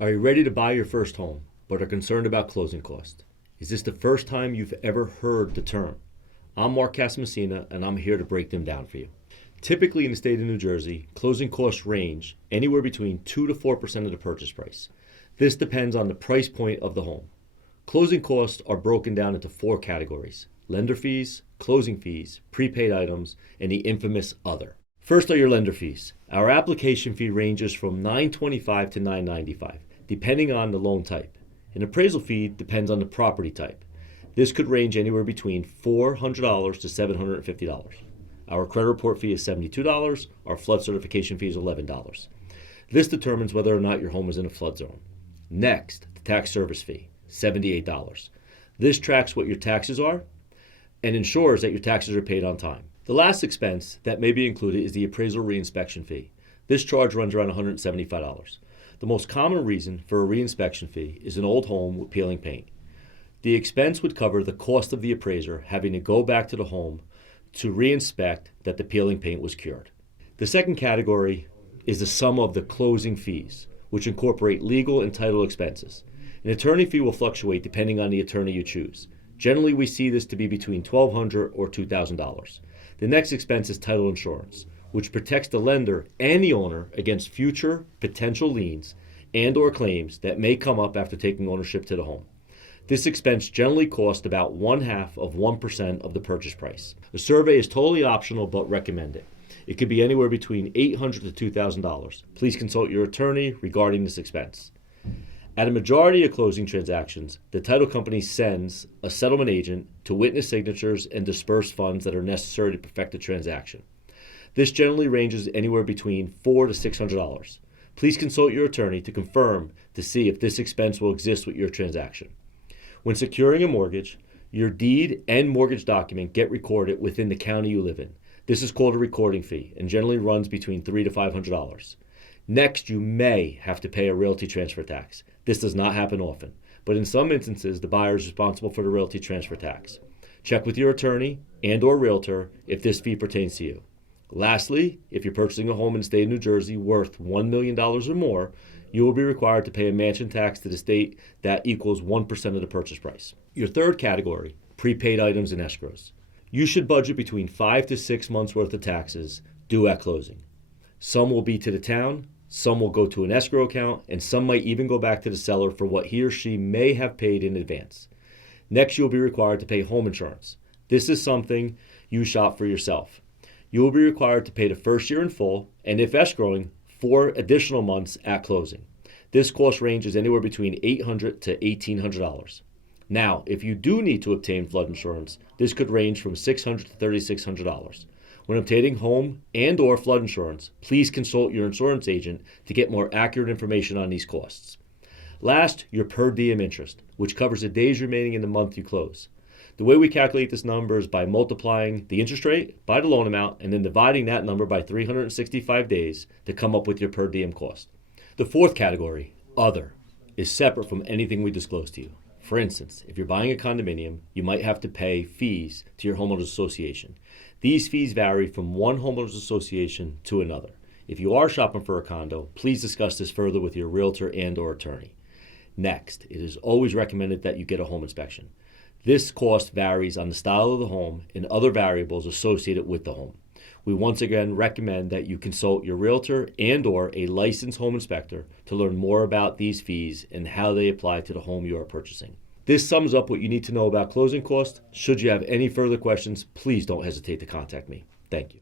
Are you ready to buy your first home, but are concerned about closing costs? Is this the first time you've ever heard the term? I'm Mark Casamassina, and I'm here to break them down for you. Typically in the state of New Jersey, closing costs range anywhere between 2 to 4% of the purchase price. This depends on the price point of the home. Closing costs are broken down into 4 categories: lender fees, closing fees, prepaid items, and the infamous other. First are your lender fees. Our application fee ranges from $9.25 to $9.95. Depending on the loan type. An appraisal fee depends on the property type. This could range anywhere between $400 to $750. Our credit report fee is $72. Our flood certification fee is $11. This determines whether or not your home is in a flood zone. Next, the tax service fee, $78. This tracks what your taxes are and ensures that your taxes are paid on time. The last expense that may be included is the appraisal reinspection fee. This charge runs around $175. The most common reason for a reinspection fee is an old home with peeling paint. The expense would cover the cost of the appraiser having to go back to the home to reinspect that the peeling paint was cured. The second category is the sum of the closing fees, which incorporate legal and title expenses. An attorney fee will fluctuate depending on the attorney you choose. Generally, we see this to be between $1,200 or $2,000. The next expense is title insurance, which protects the lender and the owner against future potential liens and or claims that may come up after taking ownership to the home. This expense generally costs about 0.5% of the purchase price. A survey is totally optional but recommended. It could be anywhere between $800 to $2,000. Please consult your attorney regarding this expense. At a majority of closing transactions, the title company sends a settlement agent to witness signatures and disperse funds that are necessary to perfect the transaction. This generally ranges anywhere between $400 to $600. Please consult your attorney to confirm to see if this expense will exist with your transaction. When securing a mortgage, your deed and mortgage document get recorded within the county you live in. This is called a recording fee and generally runs between $300 to $500. Next, you may have to pay a realty transfer tax. This does not happen often, but in some instances, the buyer is responsible for the realty transfer tax. Check with your attorney and or realtor if this fee pertains to you. Lastly, if you're purchasing a home in the state of New Jersey worth $1 million or more, you will be required to pay a mansion tax to the state that equals 1% of the purchase price. Your third category, prepaid items and escrows. You should budget between 5 to 6 months worth of taxes due at closing. Some will be to the town, some will go to an escrow account, and some might even go back to the seller for what he or she may have paid in advance. Next, you'll be required to pay home insurance. This is something you shop for yourself. You will be required to pay the first year in full, and if escrowing, 4 additional months at closing. This cost ranges anywhere between $800 to $1,800. Now, if you do need to obtain flood insurance, this could range from $600 to $3,600. When obtaining home and or flood insurance, please consult your insurance agent to get more accurate information on these costs. Last, your per diem interest, which covers the days remaining in the month you close. The way we calculate this number is by multiplying the interest rate by the loan amount and then dividing that number by 365 days to come up with your per diem cost. The fourth category, other, is separate from anything we disclose to you. For instance, if you're buying a condominium, you might have to pay fees to your homeowners association. These fees vary from one homeowners association to another. If you are shopping for a condo, please discuss this further with your realtor and or attorney. Next, it is always recommended that you get a home inspection. This cost varies on the style of the home and other variables associated with the home. We once again recommend that you consult your realtor and or a licensed home inspector to learn more about these fees and how they apply to the home you are purchasing. This sums up what you need to know about closing costs. Should you have any further questions, please don't hesitate to contact me. Thank you.